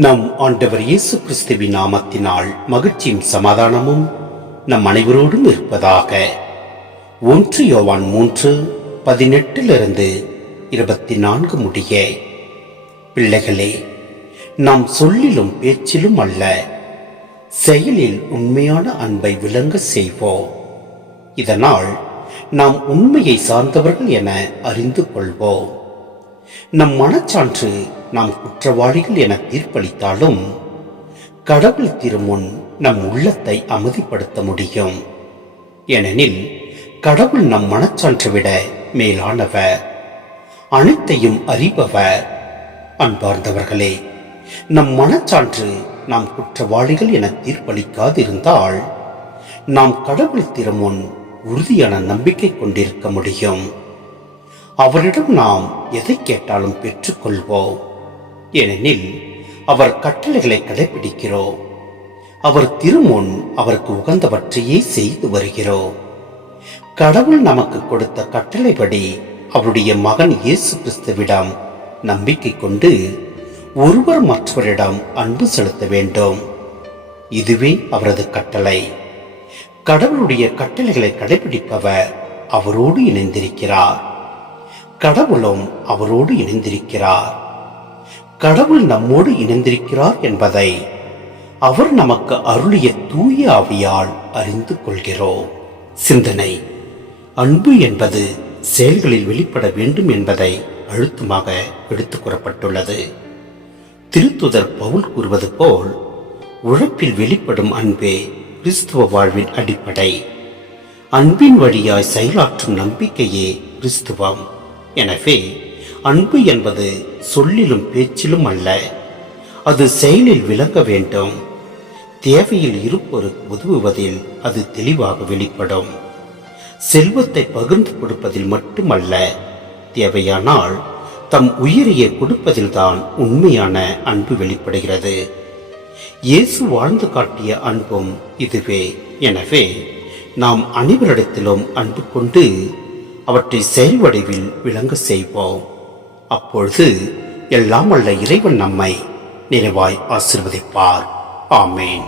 நம் ஆண்டவர் இயேசு கிறிஸ்துவின் நாமத்தினால் மகிழ்ச்சியும் சமாதானமும் நம் அனைவரோடும் இருப்பதாக. 1 யோவான் 3:18-24 முடிய. பிள்ளைகளே, நாம் சொல்லிலும் பேச்சிலும் அல்ல, செயலில் உண்மையான அன்பை விளங்க செய்வோம். இதனால் நாம் உண்மையை சார்ந்தவர்கள் என அறிந்து கொள்வோம். நம் மனச்சான்று நாம் குற்றவாளிகள் என தீர்ப்பளித்தாலும் கடவுள் திருமுன் நம் உள்ளத்தை அமைதிப்படுத்த முடியும். ஏனெனில் கடவுள் நம் மனச்சான்று விட மேலானவர், அனைத்தையும் அறிபவர். அன்பார்ந்தவர்களே, நம் மனச்சான்று நாம் குற்றவாளிகள் என தீர்ப்பளிக்காதிருந்தால் நாம் கடவுள் திருமுன் உறுதியான நம்பிக்கை கொண்டிருக்க முடியும். அவரிடம் நாம் எதை கேட்டாலும் பெற்றுக்கொள்வோம். ஏனெனில் அவர் கட்டளைகளை கடைபிடிக்கிறோம். அவர் திருமுன் அவருக்கு உகந்தவற்றையே செய்து வருகிறோம். கடவுள் நமக்கு கொடுத்த கட்டளைப்படி அவருடைய மகன் இயேசு கிறிஸ்துவிடம் நம்பிக்கை கொண்டு ஒருவர் மற்றவரிடம் அன்பு செலுத்த வேண்டும். இதுவே அவரது கட்டளை. கடவுளுடைய கட்டளைகளை கடைபிடிப்பவர் அவரோடு இணைந்திருக்கிறார். கடவுளும் அவரோடு இணைந்திருக்கிறார். கடவுள் நம்மோடு இணைந்திருக்கிறார் என்பதை அவர் நமக்கு அருளிய தூய ஆவியால் அறிந்து கொள்கிறோம். சிந்தனை: அன்பு என்பது செயல்களில் வெளிப்பட வேண்டும் என்பதை அழுத்தமாக எடுத்துக் கூறப்பட்டுள்ளது. திருத்துதர் பவுல் கூறுவது போல், உழைப்பில் வெளிப்படும் அன்பே கிறிஸ்துவ வாழ்வின் அடிப்படை. அன்பின் வழியாய் செயலாற்றும் நம்பிக்கையே கிறிஸ்துவம். எனவே அன்பு என்பது சொல்லிலும் பேச்சிலும் அல்ல, அது செயலில் விளங்க வேண்டும். தேவையில் இருப்போருக்கு உதவுவதில் அது தெளிவாக வெளிப்படும். செல்வத்தை பகிர்ந்து கொடுப்பதில் மட்டுமல்ல, தேவையானால் தம் உயிரையே கொடுப்பதில்தான் உண்மையான அன்பு வெளிப்படுகிறது. இயேசு வாழ்ந்து காட்டிய அன்பும் இதுவே. எனவே நாம் அனைவரிடத்திலும் அன்பு கொண்டு அவற்றை செயல் வடிவில் விளங்க செய்வோம். அப்பொழுது எல்லாம் வல்ல இறைவன் நம்மை நிறைவாய் ஆசீர்வதிப்பார். ஆமேன்.